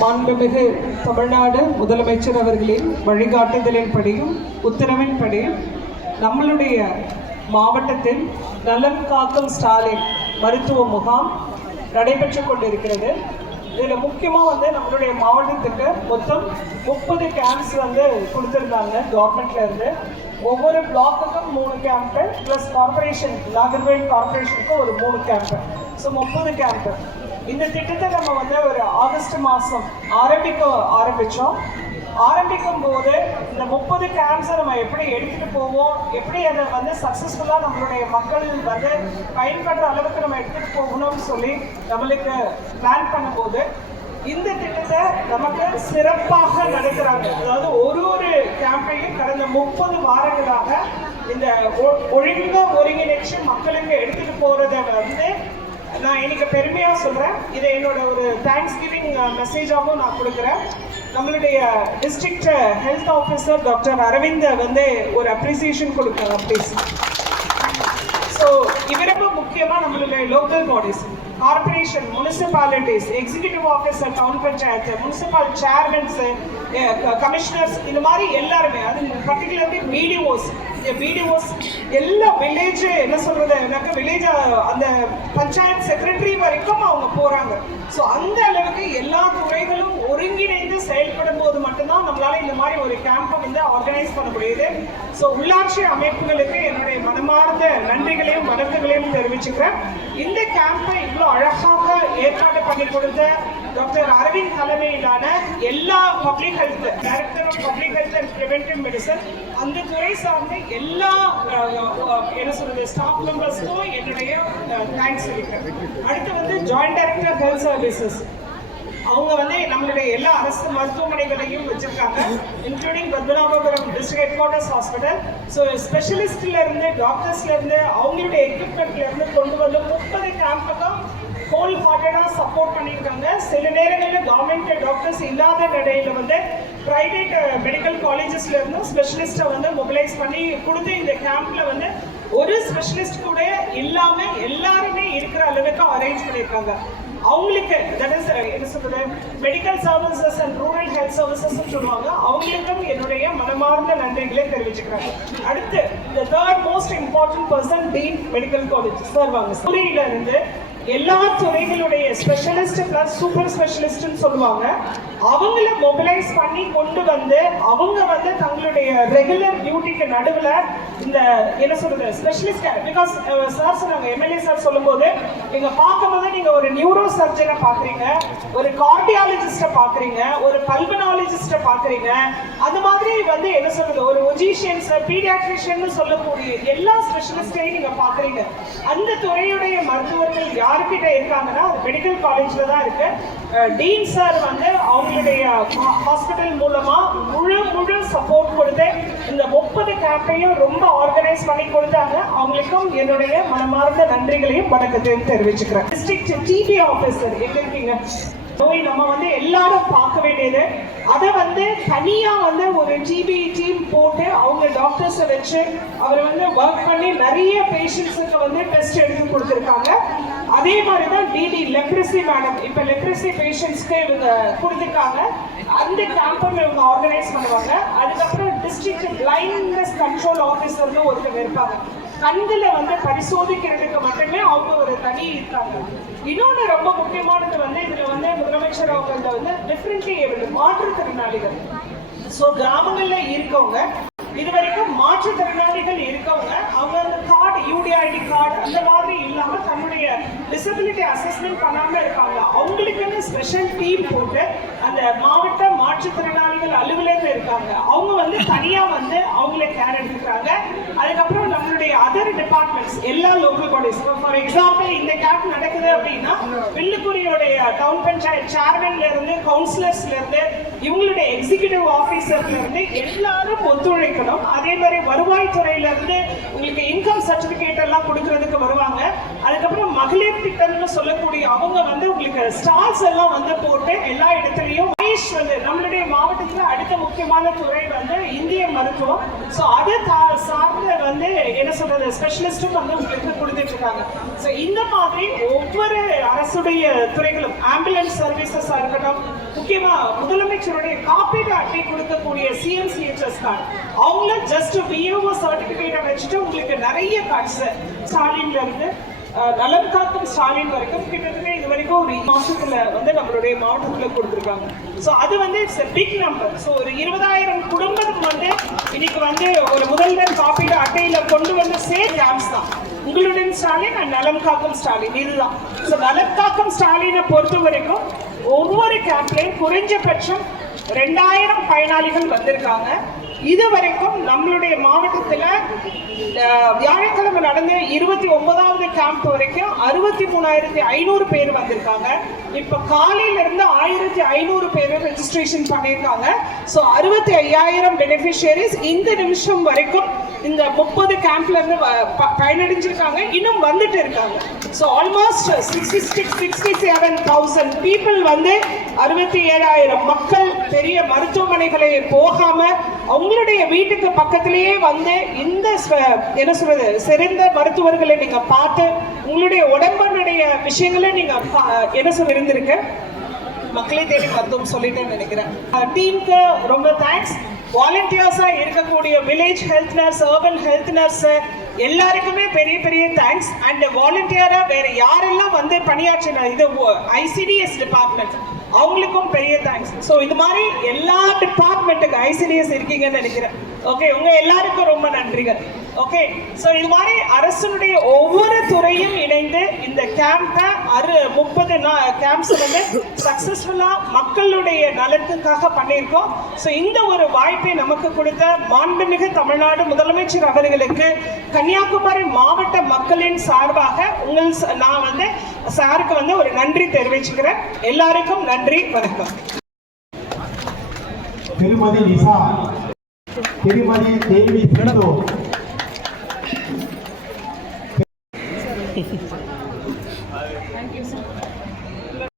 மாண்புமிகு தமிழ்நாடு முதலமைச்சர் அவர்களின் வழிகாட்டுதலின்படியும் உத்தரவின்படியும் நம்மளுடைய மாவட்டத்தில் நலன் காக்கும் ஸ்டாலின் மருத்துவ முகாம் நடைபெற்று கொண்டிருக்கிறது. இதில் முக்கியமாக நம்மளுடைய மாவட்டத்துக்கு மொத்தம் 30 கேம்ப்ஸ் கொடுத்துருந்தாங்க கவர்மெண்ட்லேருந்து. ஒவ்வொரு பிளாக்குக்கும் 3 கேம்ப்பு ப்ளஸ் கார்பரேஷன் நாகர்கோவில் கார்பரேஷனுக்கு ஒரு 3 கேம்ப்பு. So 30 camp. இந்த திட்டத்தை நம்ம ஒரு ஆகஸ்ட் மாதம் ஆரம்பித்தோம். ஆரம்பிக்கும் போது இந்த 30 கேம்ப்ஸை நம்ம எப்படி எடுத்துகிட்டு போவோம், எப்படி அதை சக்ஸஸ்ஃபுல்லாக நம்மளுடைய மக்கள் பயன்படுற அளவுக்கு நம்ம எடுத்துகிட்டு போகணும்னு சொல்லி நம்மளுக்கு பிளான் பண்ணும்போது இந்த திட்டத்தை நமக்கு சிறப்பாக நடக்கிறாங்க. அதாவது ஒரு கேம்பையும் கடந்த 30 வாரங்களாக இந்த ஒழுங்காக ஒருங்கிணைச்சு மக்களுக்கு எடுத்துகிட்டு போகிறத நான் இன்னைக்கு பெருமையாக சொல்கிறேன். இதை என்னோட ஒரு தேங்க்ஸ் கிவிங் மெசேஜாகவும் நான் கொடுக்குறேன். நம்மளுடைய district health officer doctor Aravind ஒரு அப்ரிசியேஷன் கொடுக்குறாங்க ப்ளீஸ். ஸோ இது ரொம்ப முக்கியமாக நம்மளுடைய local bodies, corporation, municipalities, executive officer, town panchayat, municipal chairmans, commissioners, இந்த மாதிரி எல்லாருமே, அது பர்டிகுலர்லி பிடிஓஸ் எல்லா வில்லேஜ் என்ன சொல்றது வில்லேஜ் அந்த பஞ்சாயத்து செக்ரட்டரி வரைக்கும் அவங்க போறாங்க. ஸோ அந்த அளவுக்கு எல்லா துறைகளும் ஒருங்கிணைந்து செயல்படும் போது மட்டும்தான் நம்மளால இந்த மாதிரி ஒரு கேம்பை ஆர்கனைஸ் பண்ண முடியுது. ஸோ உள்ளாட்சி அமைப்புகளுக்கு என்னுடைய மனமார்ந்த நன்றிகளையும் வணக்கங்களையும் தெரிவிச்சுக்கிறேன். இந்த கேம்பை இவ்வளோ அழகாக ஏற்பாடு பண்ணி கொடுத்த டாக்டர் அரவிந்த் தலைமையிலான எல்லா public health director of public health and preventive medicine அந்த துறை சார்ந்த எல்லா என்ன சொல்றது ஸ்டாஃப் மெம்பர்ஸ்க்கும் என்னுடைய தேங்க்ஸ் சொல்லிக்கிறேன். அடுத்து ஜாயிண்ட் டைரக்டர் ஹெல்த் சர்வீசஸ், அவங்க நம்மளுடைய எல்லா அரசு மருத்துவமனைகளையும் வச்சிருக்காங்க, including Padmanabhapuram district headquarters hospital. So ஸ்பெஷலிஸ்ட்ல இருந்து டாக்டர்ஸ்ல இருந்து அவங்களுடைய எக்யூப்மெண்ட்ல இருந்து கொண்டு 30 கேம்புக்கும் ஹோல் ஹார்ட்டடாக சப்போர்ட் பண்ணியிருக்காங்க. சில நேரங்களில் கவர்மெண்ட் டாக்டர்ஸ் இல்லாத நிலையில பிரைவேட் மெடிக்கல் காலேஜஸ்ல இருந்தும் ஸ்பெஷலிஸ்ட்டை மொபிலைஸ் பண்ணி கொடுத்து இந்த கேம்ப்ல ஒரு ஸ்பெஷலிஸ்ட் கூட இல்லாம எல்லாருமே இருக்கிற அளவுக்கு அரேஞ்ச் பண்ணியிருக்காங்க. அவங்களுக்கு என்ன சொல்றது medical services and rural health services சொல்லுவாங்க, அவங்களுக்கும் என்னுடைய மனமார்ந்த நன்றிகளை தெரிவிச்சுக்கிறாங்க. அடுத்து இந்த third most important person dean medical college sir வாங்க. துறையில இருந்து எல்லா துறைகளுடைய ஸ்பெஷலிஸ்ட் பிளஸ் சூப்பர் ஸ்பெஷலிஸ்ட்னு சொல்லுவாங்க, அவங்கள மொபிலைஸ் பண்ணி கொண்டு அவங்க தங்களுடைய ரெகுலர் டியூட்டிக்கு நடுவில் இந்த என்ன சொல்றது ஸ்பெஷலிஸ்ட் கேர். பிகாஸ் சார் சொன்னாங்க, எம்எல்ஏ சார் சொல்லும்போது நீங்க பார்க்கும்போது நீங்க ஒரு நியூரோ சர்ஜனை பாக்குறீங்க, ஒரு கார்டியாலஜிஸ்ட பாக்குறீங்க, ஒரு பல்மனாலஜிஸ்ட பாக்குறீங்க, அந்த மாதிரி என்ன சொல்றது ஒரு ஒஜிஷியன்ஸ், பீடியாட்ரிஷியன் சொல்லக்கூடிய எல்லா ஸ்பெஷலிஸ்டையும் நீங்க பாக்குறீங்க. அந்த துறையுடைய மருத்துவர்கள் யாருக்கிட்ட இருக்காங்கன்னா அது மெடிக்கல் காலேஜ்ல தான் இருக்கு. டீன் சார் அவங்களுடைய ஹாஸ்பிட்டல் மூலமா முழு சப்போர்ட் கொடுத்து இந்த 30 கேம்பையும் ரொம்ப ஆர்கனைஸ் பண்ணி கொடுத்தாங்க. அவங்களுக்கும் என்னுடைய மனமார்ந்த நன்றிகளையும் வணக்கத்தையும் தெரிவிச்சுக்கிறேன். டிஸ்ட்ரிக்ட் டிபி ஆஃபீஸர் எங்க இருக்கீங்க? நோய் நம்ம எல்லாரும் பார்க்க வேண்டியது, அதை தனியா ஒரு டிபி டீம் போட்டு அவங்க டாக்டர்ஸை வச்சு அவர் ஒர்க் பண்ணி நிறைய பேஷண்ட்ஸுக்கு டெஸ்ட் எடுத்து கொடுத்துருக்காங்க. அதே மாதிரி தான் டிடி லெப்ரசி மேடம் இப்போ லெப்ரசி பேஷண்ட்ஸ்க்கு இவங்க கொடுத்துருக்காங்க. அந்த கேம்பை இவங்க ஆர்கனைஸ் பண்ணுவாங்க. அதுக்கப்புறம் டிஸ்ட்ரிக்ட் பிளைண்ட்னஸ் கண்ட்ரோல் ஆஃபீஸர்னு ஒருத்தர் இருப்பாங்க, கண்களை பரிசோதிக்கிறதுக்கு மட்டுமே அவங்க ஒரு தனி இருக்காங்க. இன்னொன்று ரொம்ப முக்கியமானது இதுல முதலமைச்சர் அவங்க டிஃபரெண்ட்லி ஏபிள் மாற்றுத்திறனாளிகள். ஸோ கிராமங்கள்ல இருக்கவங்க இது வரைக்கும் மாற்றுத்திறனாளிகள் இருக்கவங்க அவங்க அந்த கார்டு யூடிஐடி கார்டு அந்த மாதிரி இல்லாம தன்னுடைய டிசபிலிட்டி அசஸ்மெண்ட் பண்ணாம இருக்காங்க. அவங்களுக்குன்னு ஸ்பெஷல் டீம் போட்டு அந்த மாவட்ட மாற்றுத்திறனாளிகள் அலுவலர்கள் இருக்காங்க, அவங்க தனியா அவங்கள கேர் எடுத்துக்கிறாங்க. அதுக்கப்புறம் நம்மளுடைய அதர் டிபார்ட்மெண்ட்ஸ் எல்லா லோக்கல் பாடிஸ், ஃபார் எக்ஸாம்பிள் இந்த கேம்ப் நடக்குது அப்படின்னா வில்லுக்குரியோடைய டவுன் பஞ்சாயத்து சேர்மன்ல இருந்து கவுன்சிலர்ஸ்ல இருந்து இவங்களுடைய எக்ஸிக்யூட்டிவ் ஆபீசர்ல இருந்து எல்லாரும் ஒத்துழைக்கணும். அதே மாதிரி வருவாய் துறையில இருந்து உங்களுக்கு இன்கம் சர்டிபிகேட் எல்லாம் கொடுக்கறதுக்கு வருவாங்க. அதுக்கப்புறம் மகளிர் திட்டம்னு சொல்லக்கூடிய அவங்க உங்களுக்கு ஸ்டால்ஸ் எல்லாம் போட்டு எல்லா இடத்துலயும் வந்து நம்மளுடைய மாவட்டத்தில் அடுத்த முக்கியமான துறை வந்து இந்திய மருத்துவம். ஸோ அது சார்ந்த வந்து என்ன சொல்றது ஸ்பெஷலிஸ்டும் வந்து உங்களுக்கு கொடுத்துட்டு இருக்காங்க. ஸோ இந்த மாதிரி ஒவ்வொரு அரசுடைய துறைகளும் ஆம்புலன்ஸ் சர்வீசஸாக இருக்கட்டும், முக்கியமாக முதலமைச்சருடைய காப்பீடு அட்டை கொடுக்கக்கூடிய சிஎம்சிஹெச்எஸ் கார்டு, அவங்கள ஜஸ்ட் விஓஓ சர்டிஃபிகேட்டை வச்சுட்டு உங்களுக்கு நிறைய கார்ட்ஸ் ஸ்டாலின்ல இருந்து நலம் காக்கும் ஸ்டாலின் வரைக்கும் கிட்டத்தட்ட இது வரைக்கும் ஒரு மாசத்துல வந்து நம்மளுடைய மாவட்டத்தில் கொடுத்துருக்காங்க. ஸோ அது வந்து it's a big number. So ஒரு 20,000 குடும்பம் வந்து இன்னைக்கு வந்து ஒரு முதல்வர் காப்பீடு அட்டையில கொண்டு வந்து கேம்ப்ஸ் தான். உங்களுடன் ஸ்டாலின் அண்ட் நலம் காக்கும் ஸ்டாலின் இதுதான். ஸோ நலம் காக்கும் ஸ்டாலினை பொறுத்த வரைக்கும் ஒவ்வொரு கேம்ப்லையும் குறைஞ்சபட்சம் 2,000 பயனாளிகள் வந்திருக்காங்க. இது வரைக்கும் நம்மளுடைய மாவட்டத்தில் வியாழக்கிழமை நடந்த 29வது கேம்ப் வரைக்கும் 63,500 பேர் வந்திருக்காங்க. இப்ப காலையில இருந்து 1,500 பேர் ரெஜிஸ்ட்ரேஷன் பண்ணியிருக்காங்க. ஸோ 65,000 பெனிஃபிஷியரிஸ் இந்த நிமிஷம் வரைக்கும் இந்த 30 கேம்ப்ல இருந்து பயனடைஞ்சிருக்காங்க, இன்னும் வந்துட்டு இருக்காங்க. ஸோ ஆல்மோஸ்ட் 67,000 பீப்புள் வந்து 67,000 மக்கள் பெரிய மருத்துவமனைகளை போகாம அவங்களுடைய வீட்டுக்கு பக்கத்திலேயே வந்து இந்த என்ன சொல்றது சிறந்த மருத்துவர்களை நீங்க பார்த்து உங்களுடைய உடம்புடைய விஷயங்களை நீங்க என்ன சொல்ல இருந்திருக்கு மக்களே தேடி மருத்துவம் சொல்லிட்டேன்னு நினைக்கிறேன். டீமுக்கு ரொம்ப தேங்க்ஸ். வாலண்டியர்ஸா இருக்கக்கூடிய village health nurse, urban health nurse எல்லாருக்குமே பெரிய பெரிய தேங்க்ஸ். அண்ட் வாலண்டியரா வேற யாரெல்லாம் வந்து பணியாற்றின இது ஐசிடிஎஸ் டிபார்ட்மெண்ட் அவங்களுக்கும் பெரிய தேங்க்ஸ். ஸோ இது மாதிரி எல்லா டிபார்ட்மெண்ட்டுக்கு ஐசிடிஎஸ் இருக்கீங்கன்னு நினைக்கிறேன். ஓகே, உங்க எல்லாருக்கும் ரொம்ப நன்றிகள். ஓகே, ஸோ இது மாதிரி அரசனுடைய ஒவ்வொரு துறையும் இணைந்து இந்த கேம்பை 30 கேம்ப்ஸ் வந்து சக்சஸ்ஃபுல்லா மக்களுடைய நலத்துக்காக பண்ணியிருக்கோம். ஸோ இந்த ஒரு வாய்ப்பை நமக்கு கொடுத்த மாண்புமிகு தமிழ்நாடு முதலமைச்சர் அவர்களுக்கு கன்னியாகுமரி மாவட்ட மக்களின் சார்பாக நான் வந்து சாருக்கு வந்து ஒரு நன்றி தெரிவிச்சுக்கிறேன். எல்லாருக்கும் நன்றி, வணக்கம். திருமதி நிசா, திருமதி தேவி சிந்து. Thank you, sir.